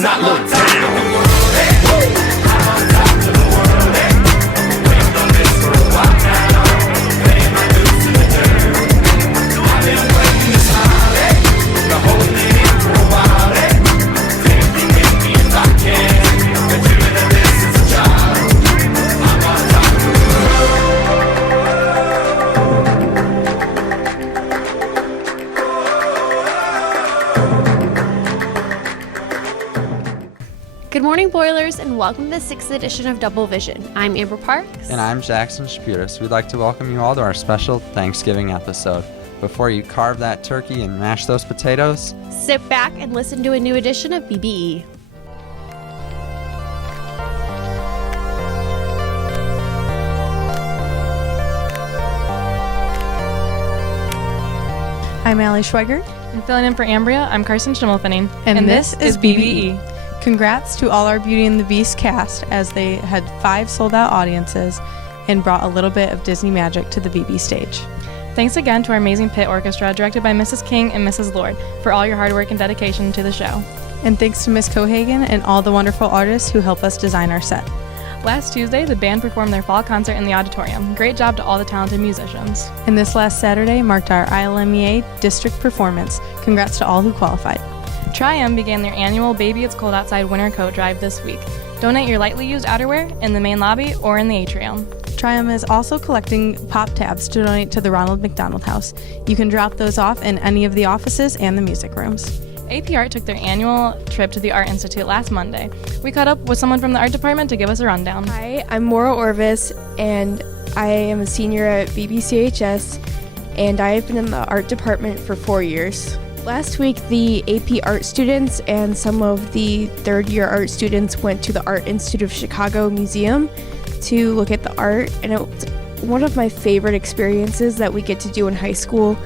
and not look down. Good morning, Boilers, and welcome to the 6th edition of Double Vision. I'm Amber Parks. And I'm Jackson Shaputis. We'd like to welcome you all to our special Thanksgiving episode. Before you carve that turkey and mash those potatoes, Sit back and listen to a new edition of BBE. I'm Allie Schweigert. And filling in for Ambria, I'm Carson Schimmelfinning. And this is BBE. Congrats to all our Beauty and the Beast cast as they had 5 sold-out audiences and brought a little bit of Disney magic to the BB stage. Thanks again to our amazing pit orchestra directed by Mrs. King and Mrs. Lord for all your hard work and dedication to the show. And thanks to Miss Cohagen and all the wonderful artists who help us design our set. Last Tuesday, the band performed their fall concert in the auditorium. Great job to all the talented musicians. And this last Saturday marked our ILMEA district performance. Congrats to all who qualified. Tri-M began their annual Baby It's Cold Outside winter coat drive this week. Donate your lightly used outerwear in the main lobby or in the atrium. Tri-M is also collecting pop tabs to donate to the Ronald McDonald House. You can drop those off in any of the offices and the music rooms. AP Art took their annual trip to the Art Institute last Monday. We caught up with someone from the art department to give us a rundown. Hi, I'm Maura Orvis, and I am a senior at BBCHS, and I have been in the art department for 4 years. Last week, the AP art students and some of the third-year art students went to the Art Institute of Chicago Museum to look at the art, and it was one of my favorite experiences that we get to do in high school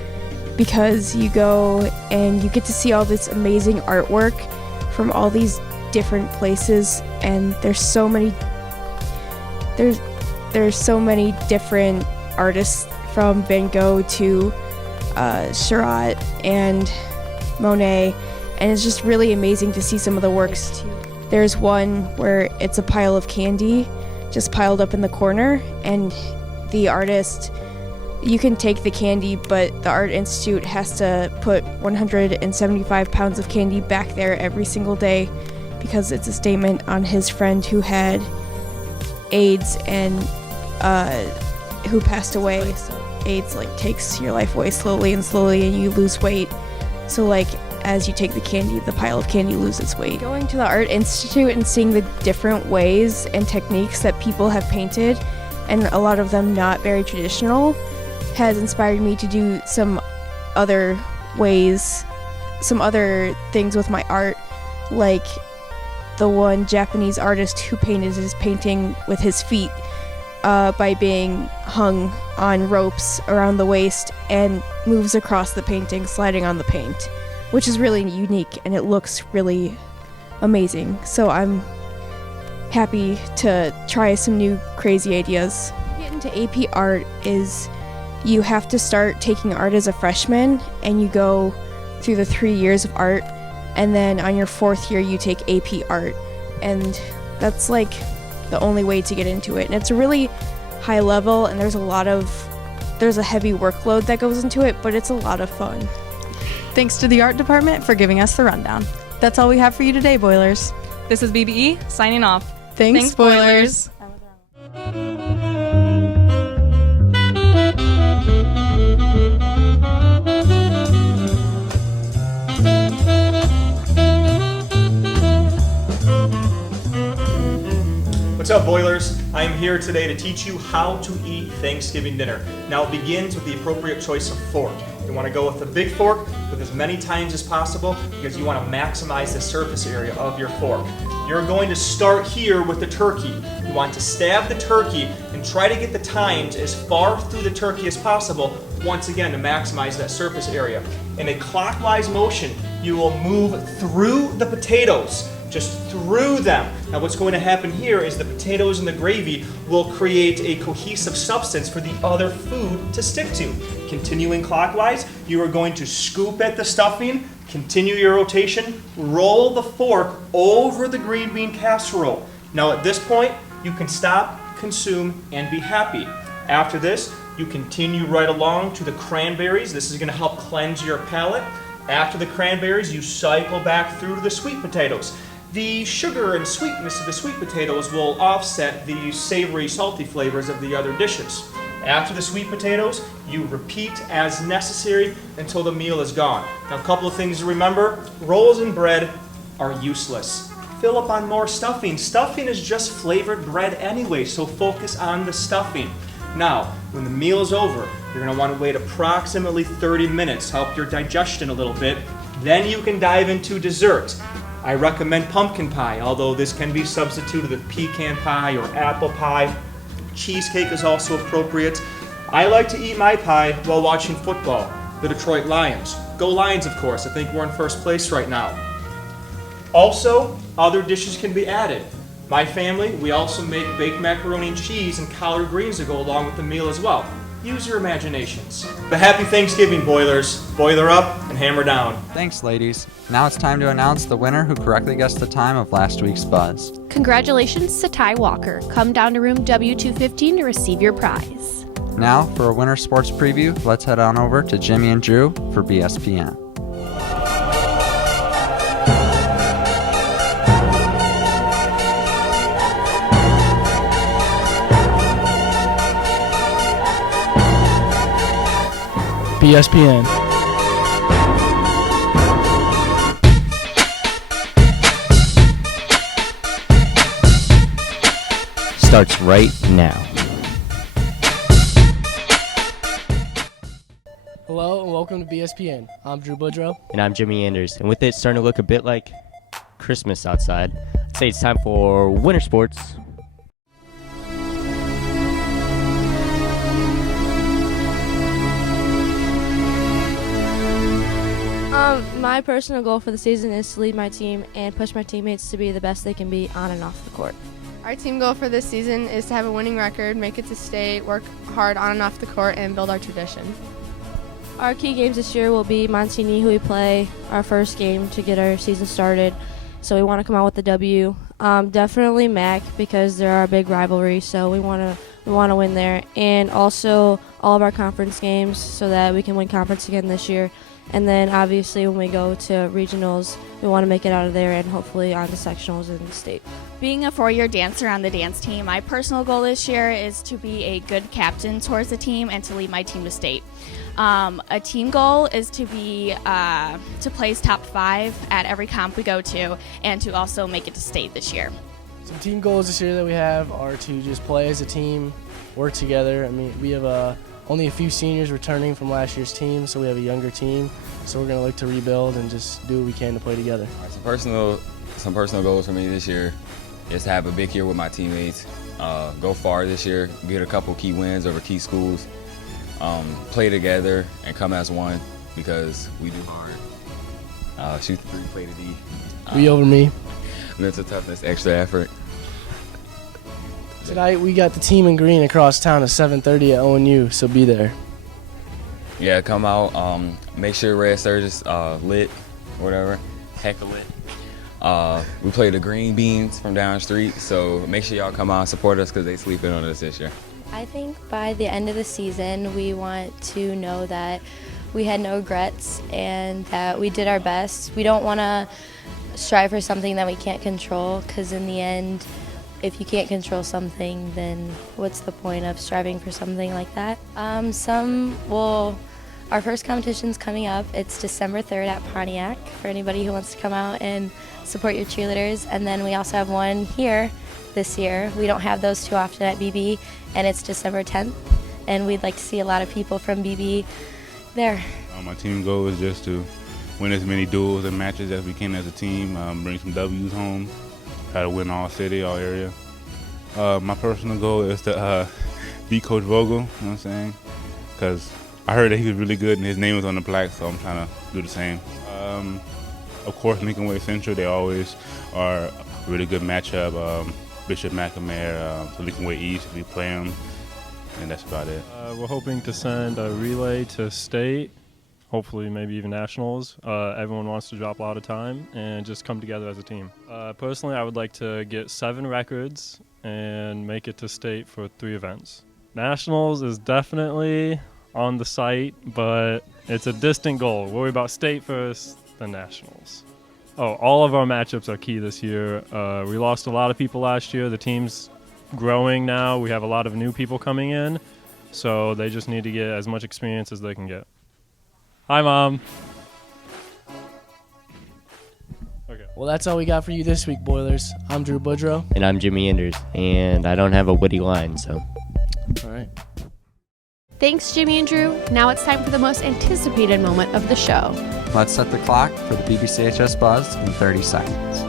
because you go and you get to see all this amazing artwork from all these different places, and there's so many different artists from Van Gogh to Seurat and Monet, and it's just really amazing to see some of the works. There's one where it's a pile of candy just piled up in the corner, and the artist, you can take the candy, but the Art Institute has to put 175 pounds of candy back there every single day because it's a statement on his friend who had AIDS and who passed away. So AIDS takes your life away slowly and you lose weight. So as you take the candy, the pile of candy loses weight. Going to the Art Institute and seeing the different ways and techniques that people have painted, and a lot of them not very traditional, has inspired me to do some other ways, some other things with my art, like the one Japanese artist who painted his painting with his feet by being hung on ropes around the waist and moves across the painting, sliding on the paint, which is really unique and it looks really amazing. So I'm happy to try some new crazy ideas. To get into AP art is you have to start taking art as a freshman, and you go through the 3 years of art, and then on your 4th year you take AP art, and that's the only way to get into it. And it's a really high level, and there's a heavy workload that goes into it, but it's a lot of fun. Thanks to the art department for giving us the rundown. That's all we have for you today, Boilers. This is BBE signing off. Thanks, Boilers. What's up, Boilers? I am here today to teach you how to eat Thanksgiving dinner. Now it begins with the appropriate choice of fork. You want to go with the big fork with as many tines as possible because you want to maximize the surface area of your fork. You're going to start here with the turkey. You want to stab the turkey and try to get the tines as far through the turkey as possible, once again to maximize that surface area. In a clockwise motion, you will move through the potatoes, just through them. Now what's going to happen here is the potatoes and the gravy will create a cohesive substance for the other food to stick to. Continuing clockwise, you are going to scoop at the stuffing, Continue your rotation. Roll the fork over the green bean casserole. Now at this point, you can stop, consume, and be happy. After this, you continue right along to the cranberries. This is going to help cleanse your palate. After the cranberries, you cycle back through to the sweet potatoes. The sugar and sweetness of the sweet potatoes will offset the savory, salty flavors of the other dishes. After the sweet potatoes, you repeat as necessary until the meal is gone. Now, a couple of things to remember. Rolls and bread are useless. Fill up on more stuffing. Stuffing is just flavored bread anyway, so focus on the stuffing. Now, when the meal is over, you're going to want to wait approximately 30 minutes, help your digestion a little bit. Then you can dive into dessert. I recommend pumpkin pie, although this can be substituted with pecan pie or apple pie. Cheesecake is also appropriate. I like to eat my pie while watching football. The Detroit Lions. Go Lions, of course. I think we're in first place right now. Also, other dishes can be added. My family, we also make baked macaroni and cheese and collard greens to go along with the meal as well. Use your imaginations. But happy Thanksgiving, Boilers. Boiler up and hammer down. Thanks, ladies. Now it's time to announce the winner who correctly guessed the time of last week's buzz. Congratulations to Ty Walker. Come down to room W215 to receive your prize. Now, for a winter sports preview, let's head on over to Jimmy and Drew for BSPN. BSPN. Starts right now. Hello and welcome to BSPN. I'm Drew Boudreau. And I'm Jimmy Anders. And with it starting to look a bit like Christmas outside, I'd say it's time for winter sports. My personal goal for the season is to lead my team and push my teammates to be the best they can be on and off the court. Our team goal for this season is to have a winning record, make it to state, work hard on and off the court, and build our tradition. Our key games this year will be Montigny, who we play our first game to get our season started. So we want to come out with the W. Definitely MAC because they're our big rivalry, so we want to win there. And also all of our conference games so that we can win conference again this year. And then obviously when we go to regionals, we want to make it out of there and hopefully on to sectionals in the state. Being a four-year dancer on the dance team, my personal goal this year is to be a good captain towards the team and to lead my team to state. A team goal is to be to place top 5 at every comp we go to and to also make it to state this year. Some team goals this year that we have are to just play as a team, work together. I mean, we have only a few seniors returning from last year's team, so we have a younger team. So we're going to look to rebuild and just do what we can to play together. Some personal goals for me this year is to have a big year with my teammates, go far this year, get a couple key wins over key schools, play together and come as one because we do hard. Shoot the 3, play the D. We over me. Mental toughness, extra effort. Tonight we got the team in green across town at 7:30 at ONU, so be there. Yeah, come out. Make sure Red Sturgis lit, whatever, heck lit. We play the Green Beans from down the street, so make sure y'all come out and support us because they sleeping on us this year. I think by the end of the season, we want to know that we had no regrets and that we did our best. We don't want to strive for something that we can't control because in the end, if you can't control something, then what's the point of striving for something like that? Our first competition's coming up. It's December 3rd at Pontiac for anybody who wants to come out and support your cheerleaders. And then we also have one here this year. We don't have those too often at BB, and it's December 10th. And we'd like to see a lot of people from BB there. My team goal is just to win as many duels and matches as we can as a team, bring some W's home, try to win all city, all area. My personal goal is to beat Coach Vogel, you know what I'm saying? Because I heard that he was really good and his name was on the plaque, so I'm trying to do the same. Of course, Lincoln Way Central, they always are a really good matchup. Bishop McNamara, Lincoln Way East, we play them, and that's about it. We're hoping to send a relay to state, hopefully maybe even nationals. Everyone wants to drop a lot of time and just come together as a team. Personally, I would like to get 7 records and make it to state for 3 events. Nationals is definitely on the site, but it's a distant goal. Worry about state first, then nationals. Oh, all of our matchups are key this year. We lost a lot of people last year. The team's growing now. We have a lot of new people coming in, so they just need to get as much experience as they can get. Hi, Mom. Okay. Well, that's all we got for you this week, Boilers. I'm Drew Boudreau. And I'm Jimmy Enders, and I don't have a witty line, so. All right. Thanks, Jimmy and Drew. Now it's time for the most anticipated moment of the show. Let's set the clock for the BBCHS Buzz in 30 seconds.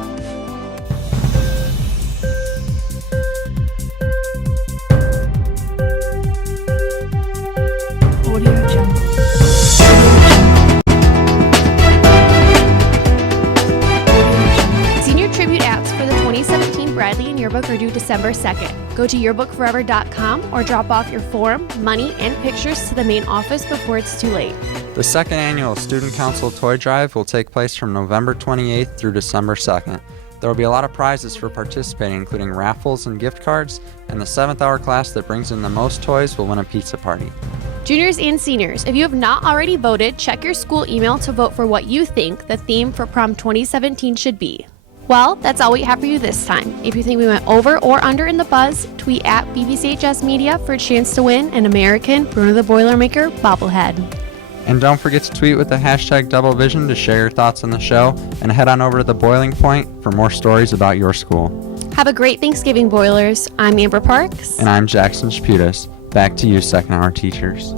Senior tribute apps for the 2017 Bradley and Yearbook are due December 2nd. Go to yearbookforever.com or drop off your form, money, and pictures to the main office before it's too late. The second annual Student Council Toy Drive will take place from November 28th through December 2nd. There will be a lot of prizes for participating, including raffles and gift cards, and the 7th hour class that brings in the most toys will win a pizza party. Juniors and seniors, if you have not already voted, check your school email to vote for what you think the theme for Prom 2017 should be. Well, that's all we have for you this time. If you think we went over or under in the buzz, tweet at BBCHS Media for a chance to win an American Bruno the Boilermaker bobblehead. And don't forget to tweet with the hashtag DoubleVision to share your thoughts on the show, and head on over to The Boiling Point for more stories about your school. Have a great Thanksgiving, Boilers. I'm Amber Parks. And I'm Jackson Chaputis. Back to you, second hour teachers.